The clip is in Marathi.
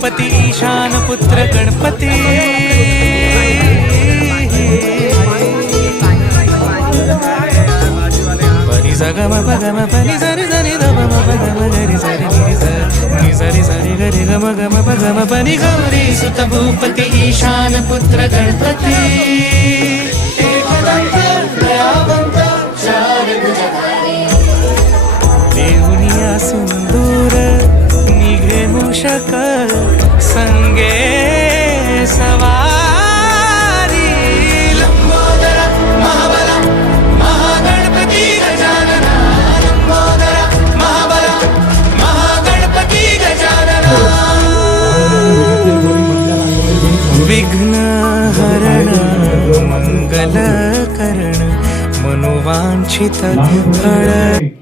भूपती ईशान पुत्र गणपती पनी सगम पगम पनी सरी सरी दम पगम गरी सरी नि सरी सरी गरी गम गम पगम पनी गौरी सुत भूपती ईशान पुत्र गणपती एकदंत दयावंत चार भुजधारी देऊनिया सिंदूर निघे मूषक संगे सवारी लंबोदर महाबला महागणपती गजानना लंबोदर महाबला महागणपती गजानना विघ्न हरण मंगल करण मनोवांछित फळ